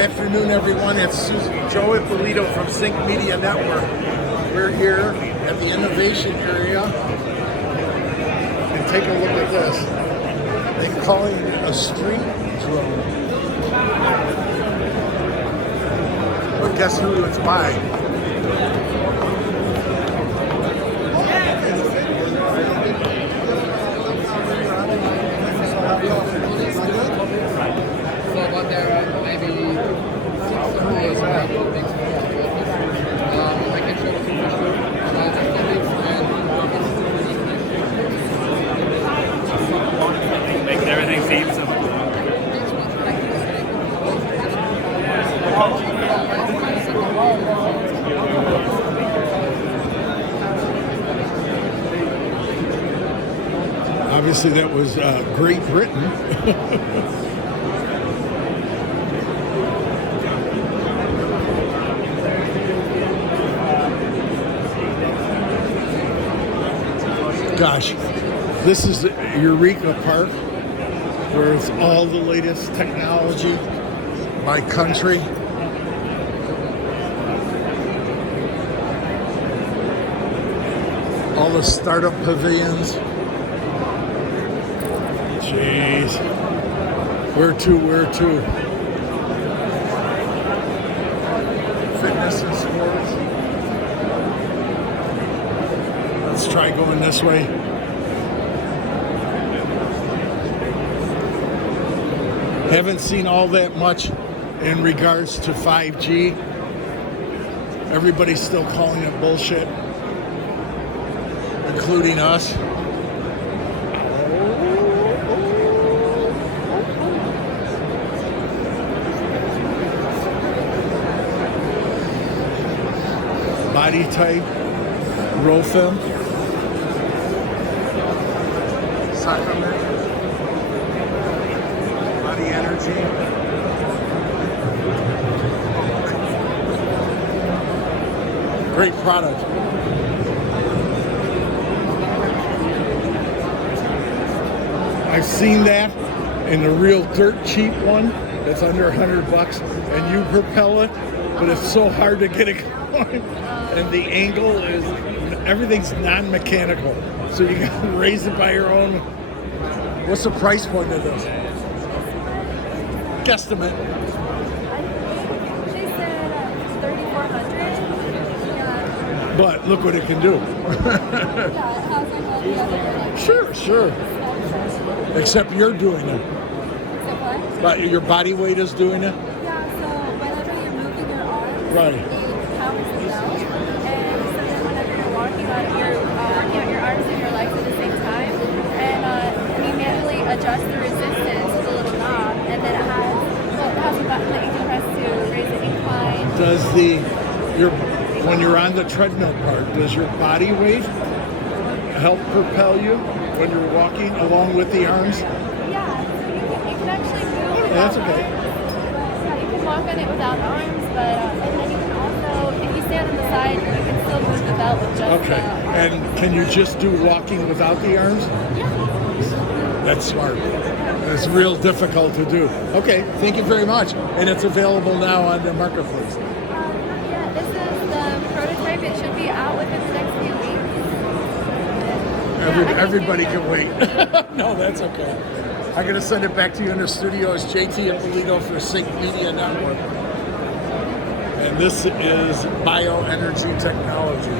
afternoon, everyone. It's Joe Ippolito from Sync Media Network. We're here at the innovation area. And take a look at this. They're calling it a street drone. But guess who it's by? Making everything seem simple. Obviously, that was Great Britain. Gosh, this is Eureka Park, where it's all the latest technology by country. All the startup pavilions. Jeez. Where to? Fitness and sports. Let's try going this way. Haven't seen all that much in regards to 5G. Everybody's still calling it bullshit, including us. Body type, roll film, sacrament, BioEnergy. Great product. I've seen that in the real dirt cheap one that's under $100 and you propel it, but it's so hard to get it going. And the angle is, everything's non-mechanical. So you gotta raise it by your own. What's the price point of this? Guesstimate. They said 3,400. But look what it can do. Yeah, it has like all the other. Sure. Except you're doing it. Except what? But your body weight is doing it? Yeah, so whenever you're moving your arms, Right. it powers the belt. And so then whenever you're walking on your arms and your legs at the same time, and you manually adjust the resistance with a little knob, and then it has a button that you can press to raise the incline. Does when you're on the treadmill part, does your body weight help propel you when you're walking along with the arms? Yeah, you can actually move without That's okay. arms. Yeah, you can walk on it without arms, but and then you can also, if you stand on the side, you can still move the belt with just Okay. And can you just do walking without the arms? Yeah. That's smart. It's real difficult to do. Okay, thank you very much. And it's available now on the marketplace. Yeah, this is the prototype. It should be out within the next few weeks. Everybody can wait. No, that's okay. I'm going to send it back to you in the studio. It's JT Ippolito for Sync Media Network. And this is BioEnergy Technology.